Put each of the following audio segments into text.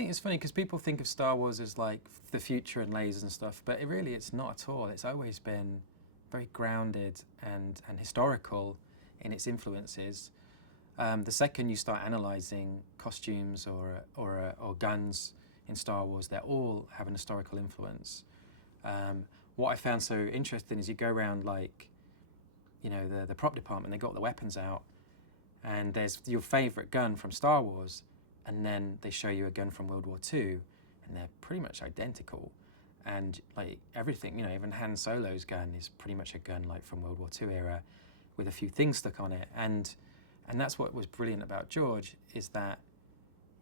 think it's funny because people think of Star Wars as like the future and lasers and stuff, but it's not at all. It's always been very grounded and historical in its influences. The second you start analysing costumes or guns in Star Wars, they all have an historical influence. What I found so interesting is you go around, like, you know, the prop department, they got the weapons out, and there's your favourite gun from Star Wars, and then they show you a gun from World War II, and they're pretty much identical. And like everything, you know, even Han Solo's gun is pretty much a gun like from World War II era, with a few things stuck on it. And that's what was brilliant about George, is that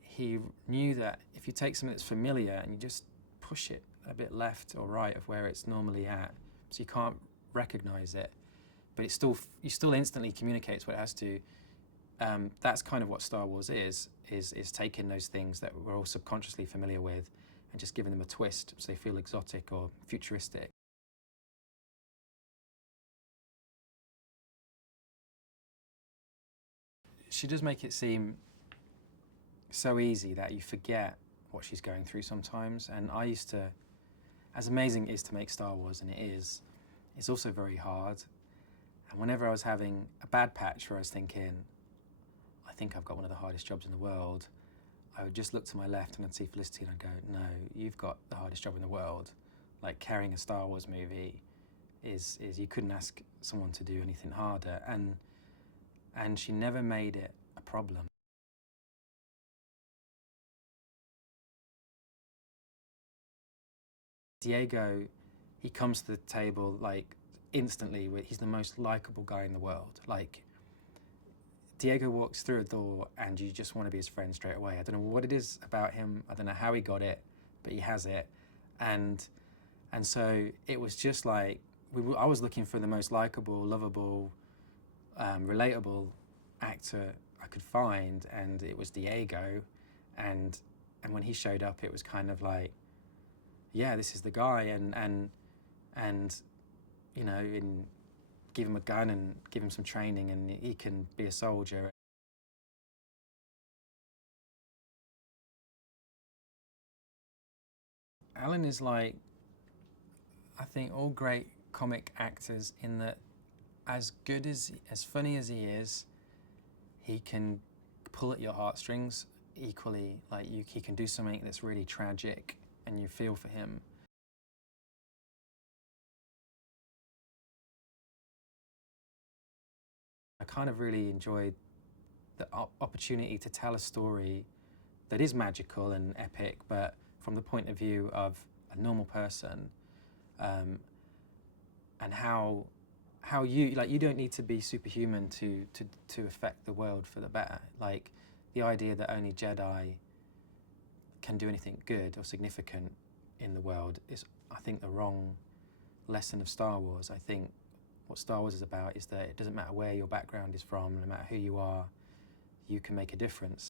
he knew that if you take something that's familiar and you just push it a bit left or right of where it's normally at, so you can't recognise it, but it still instantly communicates what it has to. That's kind of what Star Wars is taking those things that we're all subconsciously familiar with and just giving them a twist so they feel exotic or futuristic. She does make it seem so easy that you forget what she's going through sometimes. And I used to, as amazing it is to make Star Wars, and it's also very hard. And whenever I was having a bad patch where I was thinking, I think I've got one of the hardest jobs in the world, I would just look to my left and I'd see Felicity and I'd go, no, you've got the hardest job in the world. Like, carrying a Star Wars movie is you couldn't ask someone to do anything harder. And she never made it a problem. Diego, he comes to the table like instantly. He's the most likable guy in the world. Like, Diego walks through a door and you just want to be his friend straight away. I don't know what it is about him. I don't know how he got it, but he has it. And so it was just like, I was looking for the most likable, lovable, relatable actor I could find, and it was Diego. And when he showed up, it was kind of like, yeah, this is the guy. And you know, give him a gun and give him some training and he can be a soldier. Alan is like, I think, all great comic actors, in that as funny as he is, he can pull at your heartstrings equally. Like, he can do something that's really tragic and you feel for him. I kind of really enjoyed the opportunity to tell a story that is magical and epic, but from the point of view of a normal person, and how you don't need to be superhuman to affect the world for the better. Like, the idea that only Jedi can do anything good or significant in the world is, I think, the wrong lesson of Star Wars. I think what Star Wars is about is that it doesn't matter where your background is from, no matter who you are, you can make a difference.